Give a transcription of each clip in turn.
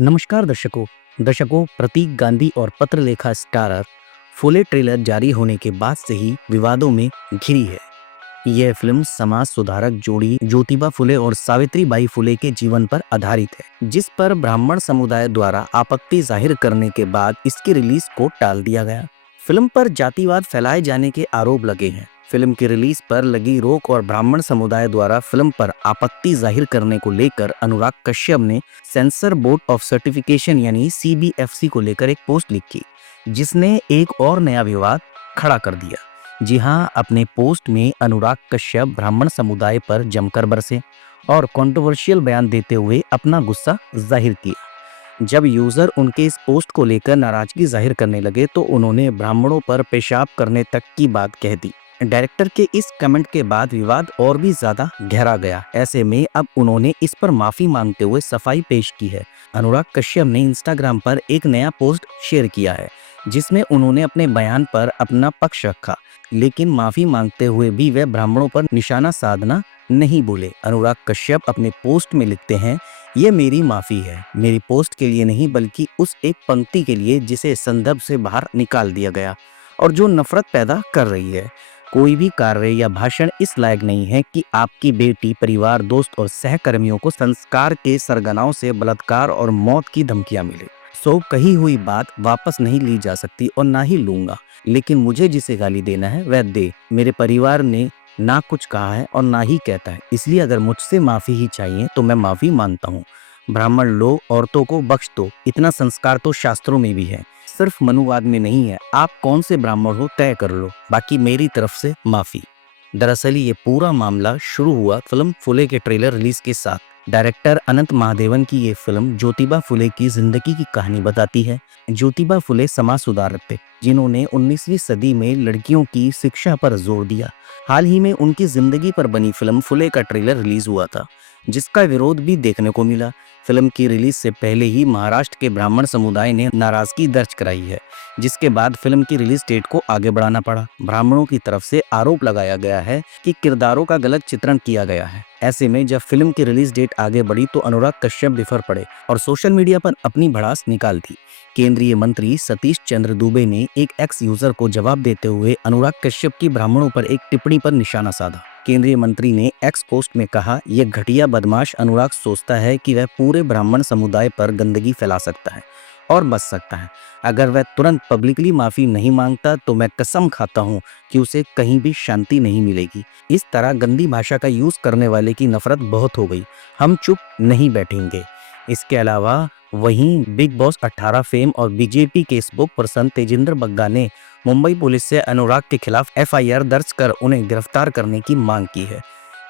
नमस्कार दर्शकों प्रतीक गांधी और पत्रलेखा स्टारर फुले ट्रेलर जारी होने के बाद से ही विवादों में घिरी है। यह फिल्म समाज सुधारक जोड़ी ज्योतिबा फुले और सावित्रीबाई फुले के जीवन पर आधारित है, जिस पर ब्राह्मण समुदाय द्वारा आपत्ति जाहिर करने के बाद इसकी रिलीज को टाल दिया गया। फिल्म पर जातिवाद फैलाए जाने के आरोप लगे हैं। फिल्म की रिलीज पर लगी रोक और ब्राह्मण समुदाय द्वारा फिल्म पर आपत्ति जाहिर करने को लेकर अनुराग कश्यप ने सेंसर बोर्ड ऑफ सर्टिफिकेशन यानी CBFC को लेकर एक पोस्ट लिखी, जिसने एक और नया विवाद खड़ा कर दिया। जी हां, अपने पोस्ट में अनुराग कश्यप ब्राह्मण समुदाय पर जमकर बरसे और कंट्रोवर्शियल बयान देते हुए अपना गुस्सा जाहिर किया। जब यूजर उनके इस पोस्ट को लेकर नाराजगी जाहिर करने लगे तो उन्होंने ब्राह्मणों पर पेशाब करने तक की बात कह दी। डायरेक्टर के इस कमेंट के बाद विवाद और भी ज्यादा गहरा गया। ऐसे में अब उन्होंने इस पर माफी मांगते हुए सफाई पेश की है। अनुराग कश्यप ने इंस्टाग्राम पर एक नया पोस्ट शेयर किया है, जिसमें उन्होंने अपने बयान पर अपना पक्ष रखा, लेकिन माफी मांगते हुए भी वे ब्राह्मणों पर निशाना साधना नहीं भूले। अनुराग कश्यप अपने पोस्ट में लिखते हैं, ये मेरी माफी है, मेरी पोस्ट के लिए नहीं बल्कि उस एक पंक्ति के लिए जिसे संदर्भ से बाहर निकाल दिया गया और जो नफरत पैदा कर रही है। कोई भी कार्य या भाषण इस लायक नहीं है कि आपकी बेटी, परिवार, दोस्त और सहकर्मियों को संस्कार के सरगनाओं से बलात्कार और मौत की धमकियां मिले। सो कही हुई बात वापस नहीं ली जा सकती और ना ही लूंगा, लेकिन मुझे जिसे गाली देना है वह दे। मेरे परिवार ने ना कुछ कहा है और ना ही कहता है, इसलिए अगर मुझसे माफी ही चाहिए तो मैं माफी मांगता हूँ। ब्राह्मण लो, औरतों को बख्श दो, इतना संस्कार तो शास्त्रों में भी है, सिर्फ मनुवाद में नहीं है। आप कौन से ब्राह्मण हो तय कर लो, बाकी मेरी तरफ से माफी। दरअसल ये पूरा मामला शुरू हुआ फिल्म फुले के ट्रेलर रिलीज के साथ। डायरेक्टर अनंत महादेवन की ये फिल्म ज्योतिबा फुले की जिंदगी की कहानी बताती है। ज्योतिबा फुले समाज सुधारक थे, जिन्होंने 19वीं सदी में लड़कियों की शिक्षा पर जोर दिया। हाल ही में उनकी जिंदगी पर बनी फिल्म फुले का ट्रेलर रिलीज हुआ था, जिसका विरोध भी देखने को मिला। फिल्म की रिलीज से पहले ही महाराष्ट्र के ब्राह्मण समुदाय ने नाराजगी दर्ज कराई है, जिसके बाद फिल्म की रिलीज डेट को आगे बढ़ाना पड़ा। ब्राह्मणों की तरफ से आरोप लगाया गया है कि किरदारों का गलत चित्रण किया गया है। ऐसे में जब फिल्म की रिलीज डेट आगे बढ़ी तो अनुराग कश्यप बिफर पड़े और सोशल मीडिया पर अपनी भड़ास निकाल दी। केंद्रीय मंत्री सतीश चंद्र दुबे ने एक एक्स यूजर को जवाब देते हुए अनुराग कश्यप की ब्राह्मणों पर एक टिप्पणी पर निशाना साधा। केंद्रीय मंत्री ने एक्स पोस्ट में कहा, यह घटिया बदमाश अनुराग सोचता है कि वह पूरे ब्राह्मण समुदाय पर गंदगी फैला सकता है और बच सकता है। अगर वह तुरंत पब्लिकली माफी नहीं मांगता तो मैं कसम खाता हूं कि उसे कहीं भी शांति नहीं मिलेगी। इस तरह गंदी भाषा का यूज करने वाले की नफरत बहुत हो गई, हम चुप नहीं बैठेंगे। इसके अलावा वहीं बिग बॉस 18 फेम और बीजेपी के स्पोक पर्सन तेजिंदर बग्गा ने मुंबई पुलिस से अनुराग के खिलाफ FIR दर्ज कर उन्हें गिरफ्तार करने की मांग की है।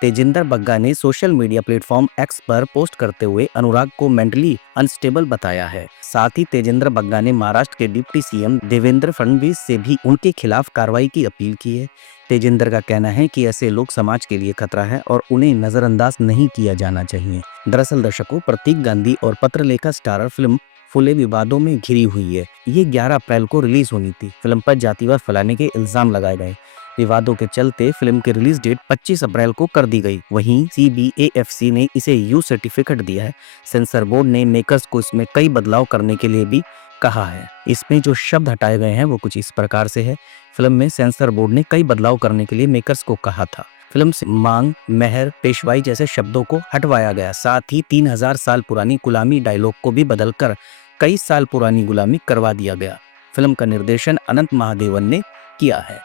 तेजिंदर बग्गा ने सोशल मीडिया प्लेटफॉर्म X पर पोस्ट करते हुए अनुराग को मेंटली अनस्टेबल बताया है। साथ ही तेजिंदर बग्गा ने महाराष्ट्र के डिप्टी CM देवेंद्र फडणवीस से भी उनके खिलाफ कार्रवाई की अपील की है। तेजिंदर का कहना है कि ऐसे लोग समाज के लिए खतरा है और उन्हें नजरअंदाज नहीं किया जाना चाहिए। दरअसल दर्शकों, प्रतीक गांधी और पत्रलेखा स्टारर फिल्म फुले विवादों में घिरी हुई है। ये 11 अप्रैल को रिलीज होनी थी। फिल्म पर जातिवाद फैलाने के इल्जाम लगाए गए। विवादों के चलते फिल्म की रिलीज डेट 25 अप्रैल को कर दी गई। वहीं CBAFC ने इसे U सर्टिफिकेट दिया है। सेंसर बोर्ड ने मेकर्स को इसमें कई बदलाव करने के लिए भी कहा है। इसमें जो शब्द हटाए गए हैं वो कुछ इस प्रकार से है। फिल्म में सेंसर बोर्ड ने कई बदलाव करने के लिए मेकर्स को कहा था। फिल्म से मांग, मेहर, पेशवाई जैसे शब्दों को हटवाया गया। साथ ही 3000 साल पुरानी गुलामी डायलॉग को भी बदलकर कई साल पुरानी गुलामी करवा दिया गया। फिल्म का निर्देशन अनंत महादेवन ने किया है।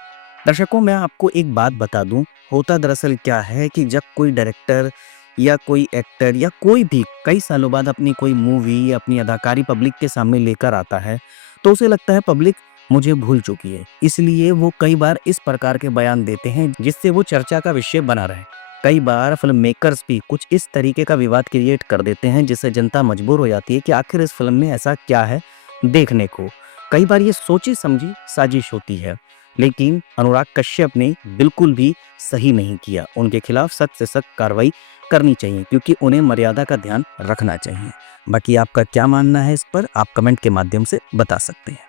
दर्शकों, मैं आपको एक बात बता दूं, होता दरअसल क्या है कि जब कोई डायरेक्टर या कोई एक्टर या कोई भी कई सालों बाद अपनी कोई मूवी या अपनी अदाकारी पब्लिक के सामने लेकर आता है तो उसे लगता है पब्लिक मुझे भूल चुकी है, इसलिए वो कई बार इस प्रकार के बयान देते हैं जिससे वो चर्चा का विषय बना रहे। कई बार फिल्म मेकर्स भी कुछ इस तरीके का विवाद क्रिएट कर देते हैं जिससे जनता मजबूर हो जाती है कि आखिर इस फिल्म में ऐसा क्या है देखने को। कई बार ये सोची समझी साजिश होती है, लेकिन अनुराग कश्यप ने बिल्कुल भी सही नहीं किया। उनके खिलाफ सख्त से सख्त कार्रवाई करनी चाहिए, क्योंकि उन्हें मर्यादा का ध्यान रखना चाहिए। बाकी आपका क्या मानना है इस पर, आप कमेंट के माध्यम से बता सकते हैं।